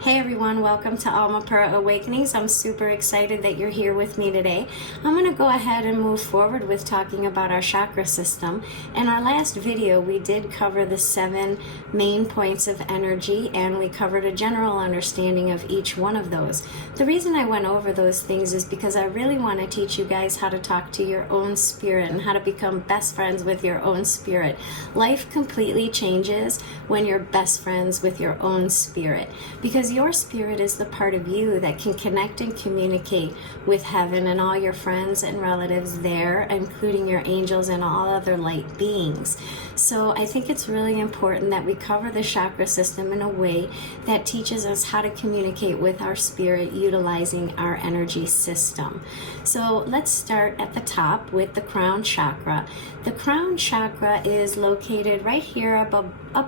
Hey everyone, welcome to AlmapuraAwakenings. I'm super excited that you're here with me today. I'm going to go ahead and move forward with talking about our chakra system. In our last video, we did cover the 7 main points of energy, and we covered a general understanding of each one of those. The reason I went over those things is because I really want to teach you guys how to talk to your own spirit and how to become best friends with your own spirit. Life completely changes when you're best friends with your own spirit, because your spirit is the part of you that can connect and communicate with heaven and all your friends and relatives there, including your angels and all other light beings. So I think it's really important that we cover the chakra system in a way that teaches us how to communicate with our spirit utilizing our energy system. So let's start at the top with the crown chakra. The crown chakra is located right here up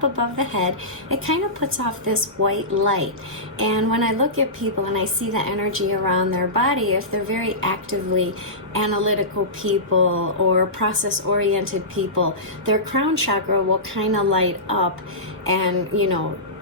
above the head. It kind of puts off this white light. And when I look at people and I see the energy around their body, if they're very actively analytical people or process-oriented people, their crown chakra will kind of light up and,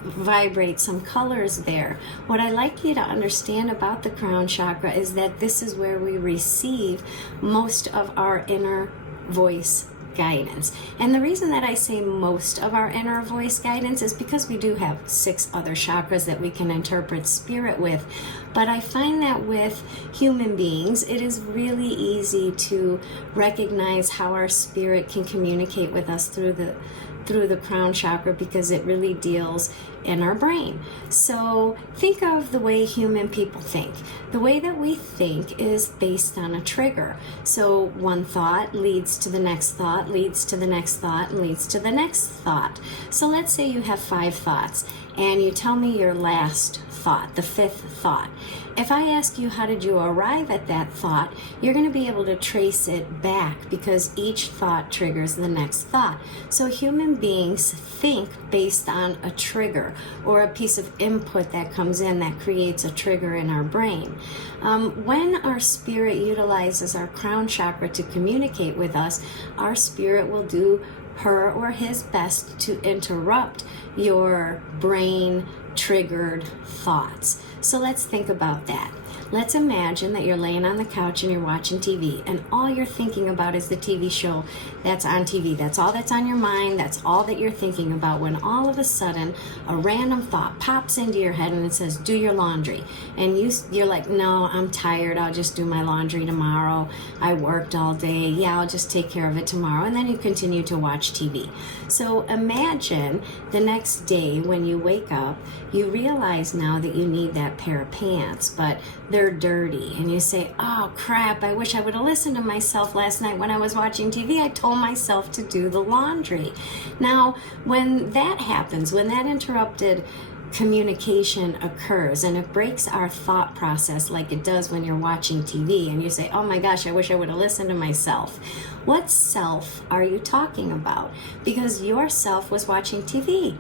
vibrate some colors there. What I like you to understand about the crown chakra is that this is where we receive most of our inner voice guidance. And the reason that I say most of our inner voice guidance is because we do have 6 other chakras that we can interpret spirit with. But I find that with human beings, it is really easy to recognize how our spirit can communicate with us through the crown chakra, because it really deals in our brain. So think of the way human people think. The way that we think is based on a trigger. So one thought leads to the next thought, leads to the next thought, and leads to the next thought. So let's say you have 5 thoughts, and you tell me your last thought, the 5th thought. If I ask you how did you arrive at that thought, you're going to be able to trace it back, because each thought triggers the next thought. So human beings think based on a trigger or a piece of input that comes in that creates a trigger in our brain. When our spirit utilizes our crown chakra to communicate with us, our spirit will do her or his best to interrupt your brain triggered thoughts. So let's think about that. Let's imagine that you're laying on the couch and you're watching TV, and all you're thinking about is the TV show that's on TV. That's all that's on your mind. That's all that you're thinking about, when all of a sudden a random thought pops into your head and it says, do your laundry. And you're like, no, I'm tired. I'll just do my laundry tomorrow. I worked all day. Yeah, I'll just take care of it tomorrow. And then you continue to watch TV. So imagine the next day when you wake up, you realize now that you need that pair of pants, but they're dirty, and you say, oh crap, I wish I would have listened to myself last night when I was watching TV. I told myself to do the laundry. Now, when that happens, when that interrupted communication occurs and it breaks our thought process like it does when you're watching TV, and you say, oh my gosh, I wish I would have listened to myself. What self are you talking about? Because your self was watching TV,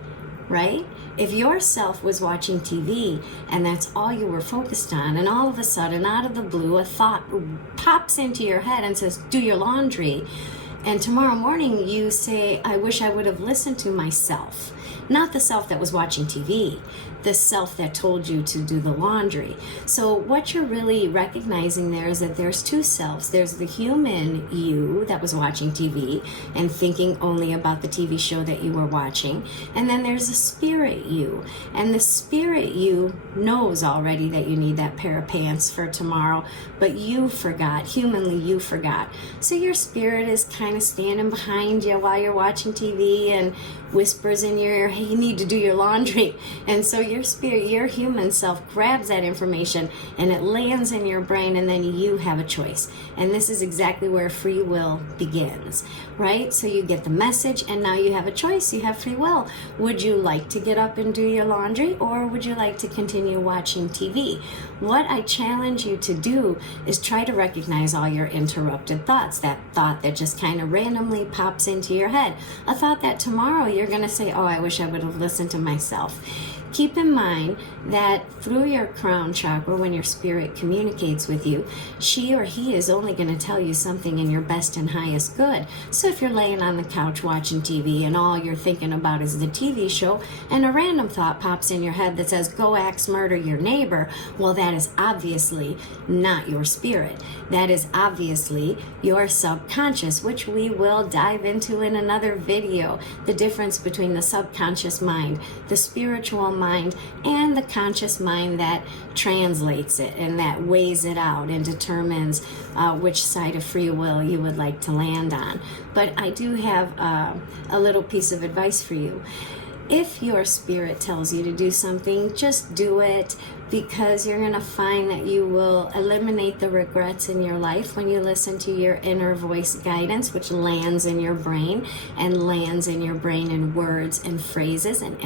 right? If your self was watching TV and that's all you were focused on, and all of a sudden, out of the blue, a thought pops into your head and says, do your laundry, and tomorrow morning you say, I wish I would have listened to myself. Not the self that was watching TV, the self that told you to do the laundry. So what you're really recognizing there is that there's 2 selves. There's the human you that was watching TV and thinking only about the TV show that you were watching. And then there's a spirit you. And the spirit you knows already that you need that pair of pants for tomorrow, but you forgot. Humanly, you forgot. So your spirit is kind of standing behind you while you're watching TV and whispers in your ear, hey, you need to do your laundry. And so your spirit, your human self, grabs that information and it lands in your brain, and then you have a choice. And this is exactly where free will begins, right? So you get the message and now you have a choice. You have free will. Would you like to get up and do your laundry, or would you like to continue watching TV? What I challenge you to do is try to recognize all your interrupted thoughts. That thought that just kind of randomly pops into your head. A thought that tomorrow you're going to say, oh, I wish I would have listened to myself. Keep in mind that through your crown chakra, when your spirit communicates with you, she or he is only going to tell you something in your best and highest good. So if you're laying on the couch watching TV and all you're thinking about is the TV show, and a random thought pops in your head that says, go axe murder your neighbor, well, that is obviously not your spirit. That is obviously your subconscious, which we will dive into in another video. The difference between the subconscious mind, the spiritual mind, and the conscious mind that translates it and that weighs it out and determines which side of free will you would like to land on. But I do have a little piece of advice for you. If your spirit tells you to do something, just do it, because you're going to find that you will eliminate the regrets in your life when you listen to your inner voice guidance, which lands in your brain and lands in your brain in words and phrases and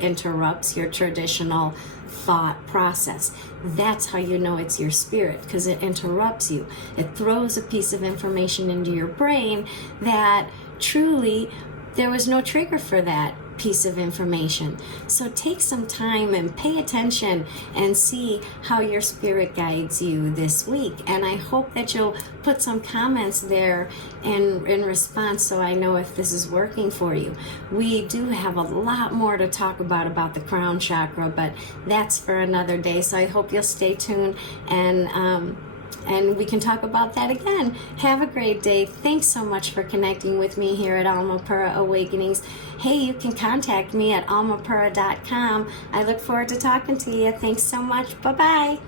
interrupts your traditional thought process. That's how you know it's your spirit, because it interrupts you. It throws a piece of information into your brain that truly there was no trigger for that piece of information. So take some time and pay attention and see how your spirit guides you this week. And I hope that you'll put some comments there in response, so I know if this is working for you. We do have a lot more to talk about the crown chakra, but that's for another day. So I hope you'll stay tuned and we can talk about that again. Have a great day. Thanks so much for connecting with me here at AlmapuraAwakenings. Hey, you can contact me at almapura.com. I look forward to talking to you. Thanks so much. Bye-bye.